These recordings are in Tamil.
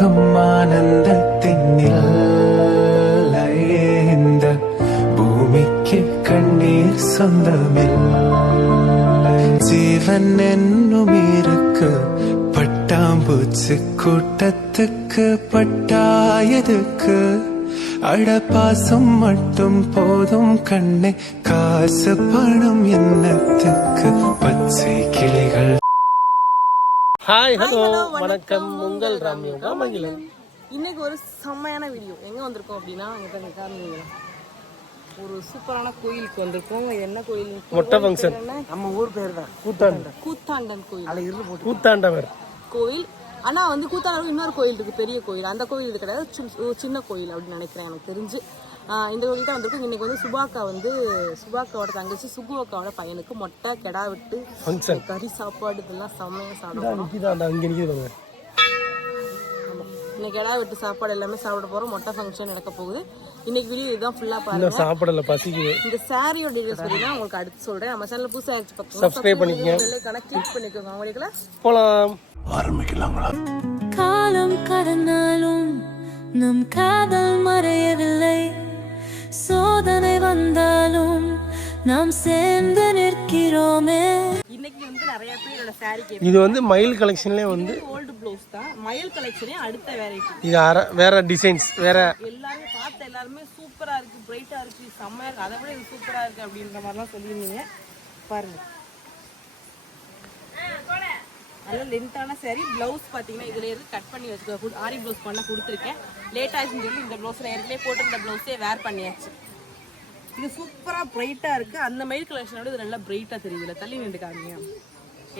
சுகம் ஆனந்தத்தின் இந்த பூமிக்கு கண்ணீர் சொந்தமில் ஜீவன் என்னும் இருக்கு பட்டாம்பூச்சி கூட்டத்துக்கு பட்டாயதுக்கு அடப்பாசம் மட்டும் போதும் கண்ணே காசு பணம் என்னத்துக்கு பச்சை கிளிகள் ஹாய் ஹலோ hello, வணக்கம். உங்கள் ராமியோ ராமகிலன் இன்னைக்கு ஒரு செம்மையான வீடியோ எங்க வந்திருக்கோம் அப்படின்னா அங்க காமிங்க ஒரு சூப்பரான கோயிலுக்கு வந்திருக்கோம். இது என்ன கோயில்? மொட்டை ஃபங்க்ஷன். நம்ம ஊர் பேர் தான். கூத்தாண்ட. கூத்தாண்டன் கோயில். கூத்தாண்டவர். கோயில். ஆனா வந்து கூத்தாண்டவர் இன்னொரு கோயில் இருக்கு. பெரிய கோயில். அந்த கோயில் இது கிடையாது. சின்ன கோயில் அப்படின்னு நினைக்கிறேன். எனக்கு தெரிஞ்சு. இந்த கோயில் தான் வந்திருக்கும். இன்னைக்கு வந்து சுபாக்கா வந்து சுபாக்காவோட தங்கச்சி சுகுவக்காவோட பையனுக்கு மொட்டை கெடா விட்டு ஃபங்க்ஷன் கறி சாப்பாடு இதெல்லாம் செம்மையா சாப்பிடுவோம் இன்னைக்கு கெடா விட்டு சாப்பாடு எல்லாமே சாப்பிட போறோம். மொட்டை ஃபங்க்ஷன் நடக்க போகுது. இன்னைக்கு வீடியோ இதுதான் ஃபுல்லா பாருங்க. சாப்பிடல பசிக்குது. இந்த சாரியோட டீடைல்ஸ் பத்தி உங்களுக்கு அடுத்து சொல்றேன். நம்ம சேனல் புதுசா ஆயிடுச்சு பக்கம் Subscribe பண்ணிக்கங்க. கிளிக் பண்ணிக்கோங்க. அவங்களுக்குல போலாம். காலம் கடந்தாலும் நம் காதல் மறையவில்லை. வந்தாலும் நாம் சேர்ந்து நிற்கிறோமே. இன்னைக்கு வந்து நிறைய பேர் என்னோட சாரி இது வந்து மயில் கலெக்ஷன்லயே வந்து ஓல்டு ப்ளவுஸ் தான். மயில் கலெக்ஷனே அடுத்த வெரைட்டி இது வேற டிசைன்ஸ் வேற எல்லாருமே பார்த்த எல்லாருமே சூப்பரா இருக்கு பிரைட்டா இருக்கு செம்மையா இருக்கு. அதை விட இது சூப்பரா இருக்கு அப்படின்ற மாதிரிலாம் சொல்லியிருந்தீங்க. பாருங்க. நல்ல லென்த்தான saree. ப்ளவுஸ் பார்த்தீங்கன்னா இதுல இருந்து கட் பண்ணி வச்சுக்கோ ஆரி ப்ளவுஸ் பண்ண கொடுத்துருக்கேன். லேட் ஆயிடுச்சுன்னு சொல்லி இந்த ப்ளவுஸில் ஏற்கனவே போட்டிருந்த ப்ளவுஸே வேர் பண்ணியாச்சு. இது சூப்பரா பிரைட்டா இருக்கு. அந்த மயில் கலெக்ஷனோட இது நல்லா பிரைட்டா தெரியுதுல தள்ளி நின்றுக்காங்க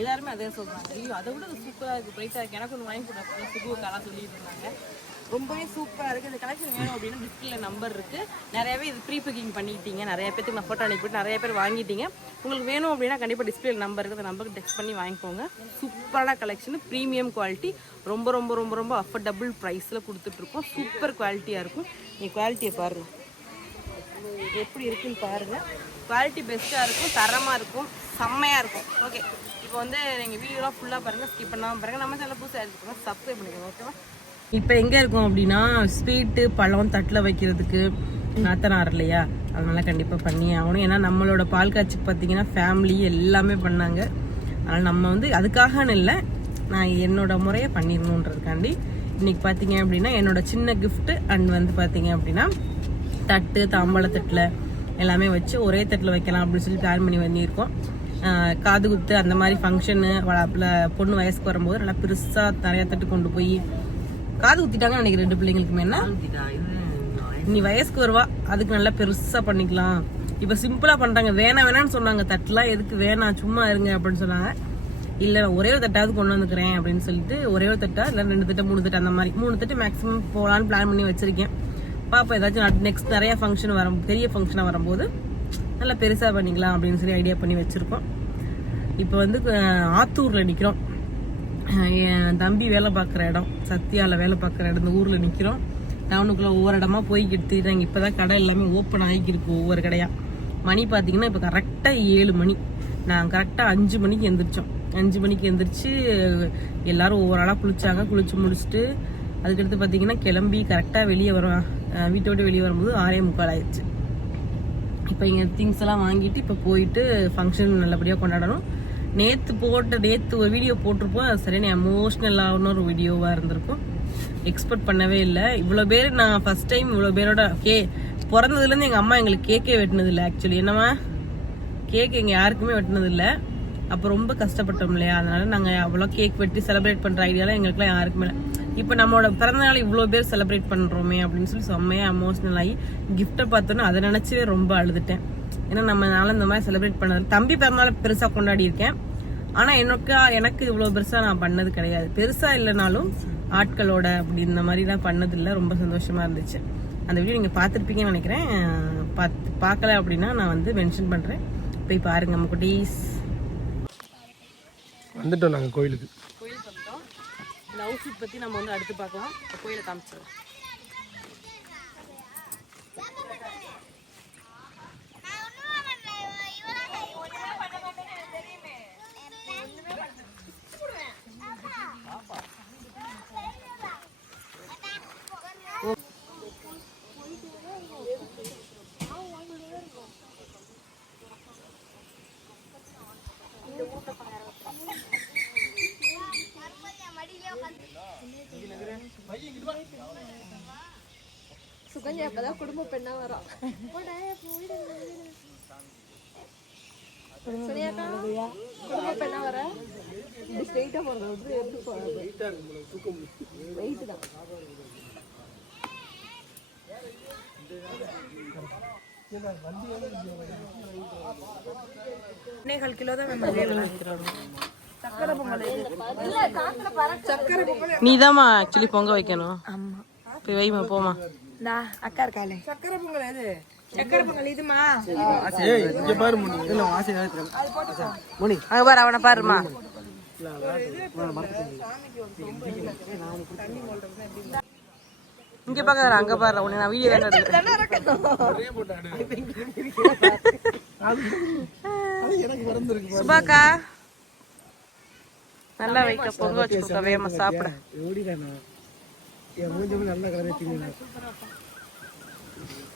எல்லாருமே அதே சொல்றாங்க. ஐயோ அதை விட இது சூப்பரா இருக்கு. பிரைட்டா இருக்கு. எனக்கு ஒன்று வாங்கி கொடுத்தா சுகுவுக்காலாம் சொல்லிட்டு இருந்தாங்க. ரொம்பவே சூப்பராக இருக்குது இந்த கலெக்ஷன் வேணும் அப்படின்னா டிஸ்பிளே நம்பர் இருக்குது நிறையவே இது ப்ரீ புக்கிங் பண்ணிட்டீங்க. நிறைய பேருக்கு நான் ஃபோட்டோ அனுப்பிட்டு நிறைய பேர் வாங்கிட்டீங்க. உங்களுக்கு வேணும் அப்படின்னா கண்டிப்பாக டிஸ்பிளே நம்பர் இருக்குது அந்த நம்பருக்கு டெக்ஸ்ட் பண்ணி வாங்கிக்கோங்க. சூப்பரான கலெக்ஷன் ப்ரீமியம் குவாலிட்டி ரொம்ப ரொம்ப ரொம்ப ரொம்ப அஃபர்டபுள் ப்ரைஸில் கொடுத்துட்ருக்கோம் சூப்பர் குவாலிட்டியாக இருக்கும். நீ குவாலிட்டியை பாருங்கள் இது எப்படி இருக்குன்னு பாருங்கள் குவாலிட்டி பெஸ்ட்டாக இருக்கும் தரமாக இருக்கும் செம்மையாக இருக்கும். ஓகே இப்போ வந்து நீங்கள் வீடியோலாம் ஃபுல்லாக பாருங்கள் ஸ்கிப் பண்ணாமல் பாருங்கள் நம்ம சேனல் புதுசாக எடுத்துக்கோங்க சப்ஸ்கிரைப் பண்ணிக்கோங்க ஓகேவா இப்போ எங்கே இருக்கோம் அப்படின்னா ஸ்வீட்டு பழம் தட்டில் வைக்கிறதுக்கு நாத்தனார் இல்லையா? அதனால கண்டிப்பாக பண்ணி ஆகணும். ஏன்னா நம்மளோட பால் காட்சிக்கு பார்த்தீங்கன்னா ஃபேமிலி எல்லாமே பண்ணாங்க. அதனால் நம்ம வந்து அதுக்காகன்னு இல்லை நான் என்னோட முறையை பண்ணிடணுன்றதுக்காண்டி. இன்னைக்கு பார்த்தீங்க அப்படின்னா என்னோட சின்ன கிஃப்ட்டு அண்ட் வந்து பார்த்தீங்க அப்படின்னா தட்டு தாம்பாள தட்டில் எல்லாமே வச்சு ஒரே தட்டில் வைக்கலாம் அப்படின்னு சொல்லி பிளான் பண்ணி பண்ணியிருக்கோம் ஆஹ் காது குத்து அந்த மாதிரி ஃபங்க்ஷனு பொண்ணு வயசுக்கு வரும்போது நல்லா பெருசாக நிறைய தட்டு கொண்டு போய் காது குத்திட்டாங்க நினைக்கிறேன் ரெண்டு பிள்ளைங்களுக்குமே என்ன? நீ வயசுக்கு வருவா அதுக்கு நல்லா பெருசா பண்ணிக்கலாம். இப்ப சிம்பிளா பண்றாங்க. வேணாம் வேணாம்னு சொன்னாங்க. தட்டுலாம் எதுக்கு? வேணாம் சும்மா இருங்க அப்படின்னு சொன்னாங்க. இல்ல நான் ஒரே ஒரு தட்டாவது கொண்டு வந்துக்கிறேன் அப்படின்னு சொல்லிட்டு ஒரே ஒரு தட்டா இல்ல ரெண்டு தட்டு மூணு தட்டு அந்த மாதிரி. மூணு தட்டு மேக்ஸிமம் போகலான்னு பிளான் பண்ணி வச்சிருக்கேன். பாப்பா ஏதாச்சும் நெக்ஸ்ட் நிறைய ஃபங்க்ஷன் வரும் பெரிய ஃபங்க்ஷனாக வரும்போது நல்லா பெருசாக பண்ணிக்கலாம் அப்படின்னு சொல்லி ஐடியா பண்ணி வச்சுருக்கோம். இப்போ வந்து ஆத்தூரில் நிற்கிறோம் என் தம்பி வேலை பார்க்குற இடம் சத்யாவில் வேலை பார்க்குற இடம் இந்த ஊரில் நிற்கிறோம் டவுனுக்குள்ளே ஒவ்வொரு இடமா போய் எடுத்துட்டாங்க இப்போ தான் கடை எல்லாமே ஓப்பன் ஆகிருக்கு ஒவ்வொரு கடையாக மணி பார்த்தீங்கன்னா இப்போ கரெக்டாக ஏழு மணி. நான் கரெக்டாக அஞ்சு மணிக்கு எந்திரிச்சோம். அஞ்சு மணிக்கு எந்திரிச்சு எல்லாரும் ஒவ்வொரு ஆளாக குளிச்சாங்க. குளிச்சு முடிச்சுட்டு அதுக்கடுத்து பார்த்தீங்கன்னா கிளம்பி கரெக்டாக வெளியே வரோம் வீட்டை விட்டு வெளியே வரும்போது ஆறே முக்கால் ஆயிடுச்சு. இப்போ இங்கே திங்ஸ் எல்லாம் வாங்கிட்டு இப்போ போயிட்டு ஃபங்க்ஷன் நல்லபடியாக கொண்டாடணும். நேற்று போட்ட நேற்று ஒரு வீடியோ போட்டிருப்போம். அது சரியான எமோஷ்னலான ஒரு வீடியோவாக இருந்திருக்கும். எக்ஸ்பெக்ட் பண்ணவே இல்லை. இவ்வளோ பேர் நான் ஃபர்ஸ்ட் டைம் இவ்வளோ பேரோட கே பிறந்ததுலேருந்து எங்கள் அம்மா எங்களுக்கு கேக்கே வெட்டினது இல்லை ஆக்சுவலி என்னம்மா? கேக் எங்கள் யாருக்குமே வெட்டினது இல்லை அப்போ ரொம்ப கஷ்டப்பட்டோம் இல்லையா? அதனால நாங்கள் அவ்வளோ கேக் வெட்டி செலிப்ரேட் பண்ணுற ஐடியாலாம் எங்களுக்குலாம் யாருக்குமே இல்லை. இப்போ நம்மளோட பிறந்தநாள் இவ்வளோ பேர் செலிப்ரேட் பண்ணுறோமே அப்படின்னு சொல்லி செம்மையாக எமோஷ்னல் ஆகி கிஃப்ட்டை பார்த்தோன்னே அதை நினச்சவே ரொம்ப அழுதுட்டேன். ஏன்னா நம்மளால இந்த மாதிரி செலிப்ரேட் பண்ணது தம்பி பிறந்தநாள் பெருசாக கொண்டாடி இருக்கேன். ஆனால் எனக்கு எனக்கு இவ்வளோ பெருசாக நான் பண்ணது கிடையாது. பெருசாக இல்லைனாலும் ஆட்களோட அப்படி இந்த மாதிரிலாம் பண்ணதில்ல. ரொம்ப சந்தோஷமாக இருந்துச்சு. அந்த வீடியோ நீங்கள் பார்த்துருப்பீங்கன்னு நினைக்கிறேன். பார்த்து பார்க்கல அப்படின்னா நான் வந்து மென்ஷன் பண்ணுறேன் போய் பாருங்க நம்ம குட்டீஸ். வந்துட்டோம் நாங்கள் கோயிலுக்கு. லவ் ஃபுட் பற்றி நம்ம வந்து அடுத்து பார்க்கலாம். கோயிலை காமிச்சிடலாம். சுகன்யா இப்பதான் குடும்ப பெண்ணா வரா. சுனியாக்கா குடும்ப பெண்ணா வர. ஸ்ட்ரெயிட்டா போறது வந்து எப்படி போறது வெயிட் தான் கிலோ தான் நம்ம நீதாம்மா ஆக்சுவலி பொங்க வைக்கணும். போய் வைமா போமா அக்கா இருக்காளே. சக்கரை பொங்கல் எது சக்கரை பொங்கல் இதுமா? ஏய் இங்கே பாரு முனி. அங்க பாரு அவனை பாருமா. இங்க பாக்க அங்க பாரு உன்னை நான் வீடியோ தான் எடுக்கிறேன். சுபாக்கா. நல்லா வைக்க பொங்க வச்சுக்கோ வேமா சாப்பிட.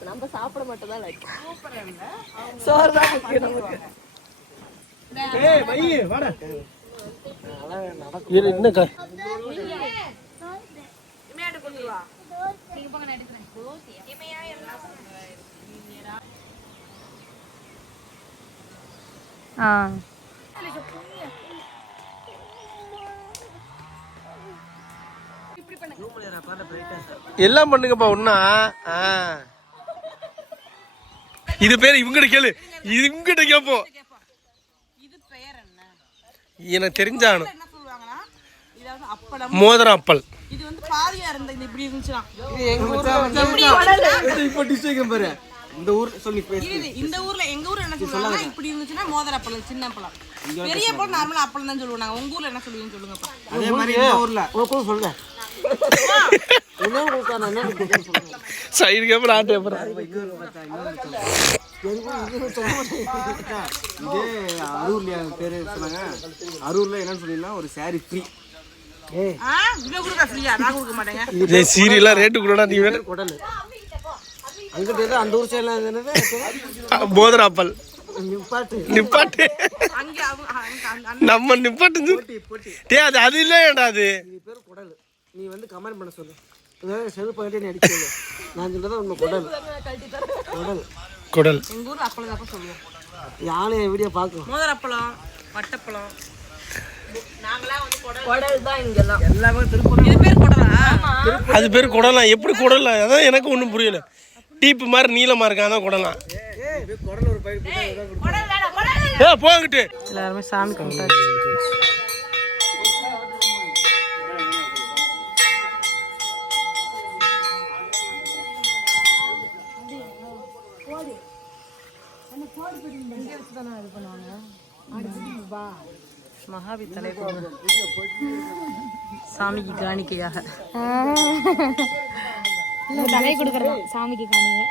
நம்ம சாப்பிட மட்டும் தான் லைக் சோறு தான் முக்கியம் நமக்கு. இரு இன்னும் க- ஆ. எல்லாம் பண்ணுங்கப்பா ஒன்னா இது பேர் இவங்கிட்ட கேளு. இவங்கிட்ட கேட்போம் இது பெயர் எனக்கு தெரிஞ்சானு மோதிர மோதிரம் அப்பல். இது வந்து பாதியா இருந்த இது இப்படி இருந்துச்சுனா இப்போ டிஸ்ட்ரிக்ட் பாரு இந்த ஊர் சொல்லி பேசு இது இந்த ஊர்ல எங்க ஊர்ல? என்ன சொல்லுவாங்க இப்படி இருந்துச்சுன்னா மோதிர அப்பளம் சின்ன அப்பளம் பெரிய அப்பளம் நார்மலா அப்பளம் தான் சொல்லுவாங்க உங்க ஊர்ல என்ன சொல்லுவீங்கன்னு சொல்லுங்கப்பா அதே மாதிரி ஊர்ல சொல்லுங்க சைடு கேப்பர் ஆட்டு கேப்பர் இதே அரூர்ல பேரு சொன்னாங்க அரூர்ல என்னன்னு சொன்னீங்கன்னா ஒரு சாரி ஃப்ரீ சீரியலா ரேட்டு கூட நீ வேற குடல் அங்கிட்ட அந்த ஊர் சைடில் அப்பல் நிப்பாட்டு. நம்ம நிப்பாட்டு டே அது அது இல்லையாடா அது. பேர் குடல் நீ வந்து கமெண்ட் பண்ண சொல்லு. செருப்பாகிட்டே நீ சொல்லு நான் சொல்றதா உங்க குடல். குடல். குடல். எங்க ஊர்ல அப்பளம் தான் சொல்லுவோம். யானை என் வீடியோ பார்க்கும் மோதிர அப்பளம் வட்டப்பளம் நாங்களாம் வந்து குடல். குடல் தான் இங்கெல்லாம். எல்லாமே திருப்பூர் இது பேர் குடலா? அது பேர் குடலாம் எப்படி குடலாம் அதான் எனக்கு ஒன்றும் புரியல. டீப்பு மாதிரி நீளமா இருக்கா அதான் குடலாம் ஏ போங்கிட்டு. எல்லாருமே சாமி கும்பிட்டாச்சு. மகாவி தலை கொடுங்க. சாமிக்கு காணிக்கையாக. தலை கொடுக்குறோம் சாமிக்கு காணிங்க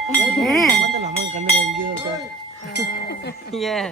ஏன்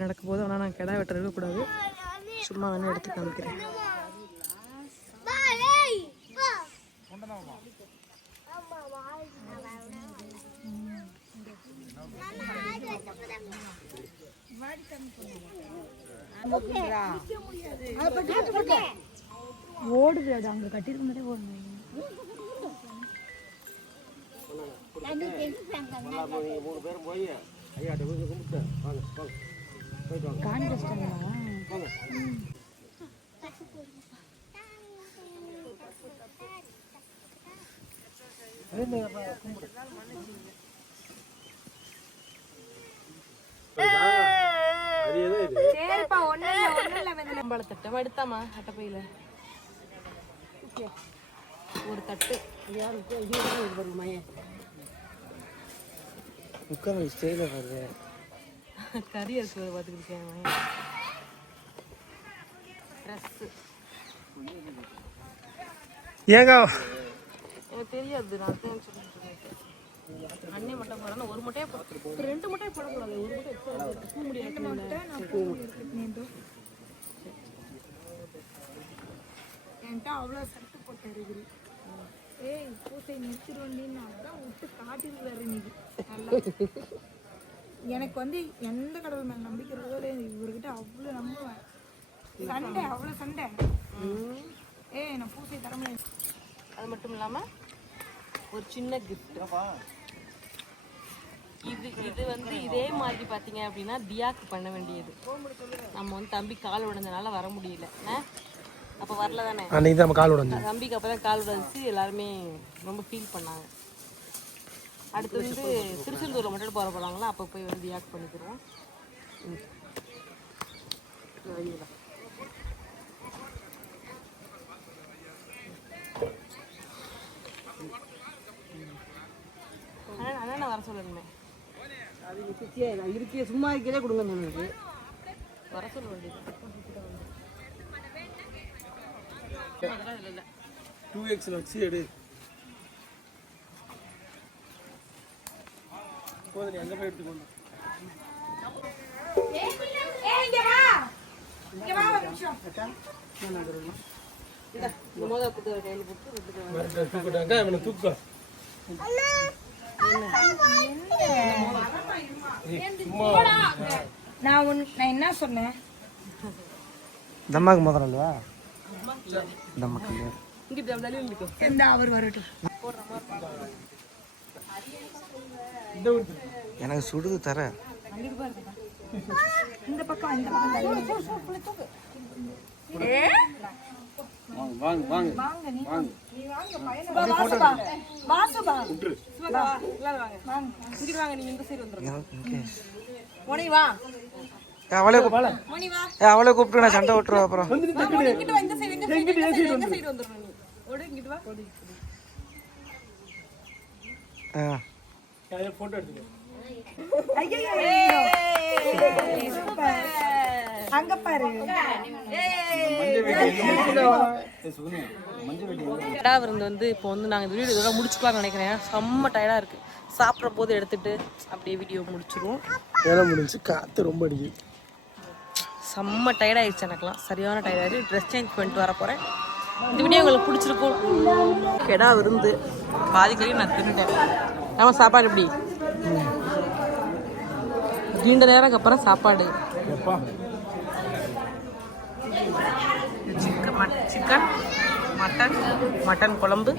வெட்டு நடக்க போது ஆனால் நான் கிடா வெட்ட கூடாது சும்மா வேணும் எடுத்து காமிக்கிறேன். ஓடுது அது அங்க கட்டிருக்க மாதிரி ஓடுது. மூணு பேரும் போய் ஐயாட்ட கும்பிட்டு வாங்க வாங்க. போயிட்டு எடுத்தாமா அட்டைப்பையில ஒரு தட்டு உட்கார ஸ்டைல கறி இருக்கு பார்த்துக்கிருக்கேன் ட்ரெஸ்ஸு ஏங்க? எனக்கு தெரியாது நான் தான் சொல்லிட்டு இருக்கேன். அண்ணே மட்டும் போடணும் ஒரு முட்டையே போட ரெண்டு முட்டையை போடக்கூடாது. ஒரு முட்டை பூ முடியாது என்கிட்ட அவ்வளோ சட்டு இவரு ஏய் பூசை நிறுத்திடுவேண்டின்னு அதான் விட்டு காட்டிருக்காரு இன்னைக்கு நல்லா. எனக்கு வந்து எந்த கடவுள் மேல நம்பிக்கை இருக்கோ இல்லையோ, இவர்கிட்ட அவ்வளோ நம்புவேன். சண்டை அவ்வளோ சண்டை. ஏய் நான் பூசை தர முடியாது. அது மட்டும் இல்லாம ஒரு சின்ன கிஃப்ட் இது இது வந்து இதே மாதிரி பாத்தீங்க அப்படின்னா தியாக்கு பண்ண வேண்டியது. நம்ம வந்து தம்பி கால் உடைஞ்சனால வர முடியல? அப்ப வரல தானே? அன்னைக்கு தான் நம்ம கால் உடஞ்சு தம்பிக்கு அப்பதான் கால் உடைச்சு எல்லாருமே ரொம்ப ஃபீல் பண்ணாங்க. அடுத்து வந்து திருச்செந்தூர்ல மட்டும் போற போறாங்களா? அப்ப போய் வந்து தியாக் பண்ணிக்கிறோம். அண்ணா அண்ணா வர சொல்லணுமே. அது நிச்சயே நான் இருக்கே சும்மா இருக்கே கொடுங்க எனக்கு வர சொல்ல வேண்டியது. டூ எக்ஸில் வச்சு எடு. போதும் நீ அங்கே போய் தூக்க. நான் உன் நான் என்ன சொன்னேன்? தம்மாக்கு முதல்ல இல்லையா? தம்மாக்கு அவர் வரட்டும். எனக்கு சுடுது தர. இந்த பக்கம் இந்த பக்கம். வாங்க வாங்க நீ அவளே அவளே கூப்பிட்டு நான் சண்டை விட்டுருவா அப்புறம் இங்கிட்டு வா இந்த சைடு எங்க சைடு எங்க சைடு எங்க சைடு வந்துறணும் நீ ஓடு இங்கிட்டு வா ஆ ஃபோட்டோ எடுத்துக்கோ அங்க பாரு. கடா விருந்து வந்து இப்போ வந்து நாங்கள் இந்த வீடியோ இதோட முடிச்சுக்கலாம்னு நினைக்கிறேன். செம்ம டயர்டாக இருக்குது சாப்பிட்ற போது எடுத்துட்டு அப்படியே வீடியோ முடிச்சிருவோம். வேலை முடிஞ்சு காற்று ரொம்ப அடிக்குது. செம்ம டயர்டாகிடுச்சு எனக்குலாம் சரியான டயர்டாகிடுச்சு ட்ரெஸ் சேஞ்ச் பண்ணிட்டு வர போகிறேன் இந்த வீடியோ உங்களுக்கு பிடிச்சிருக்கும். கெடா விருந்து. பாதி கறி நான் தின்னுட்டேன். நம்ம சாப்பாடு எப்படி? நீண்ட நேரம் அப்புறம் சாப்பாடு. எப்பா? சிக்கன் மட்டன் மட்டன் குழம்பு.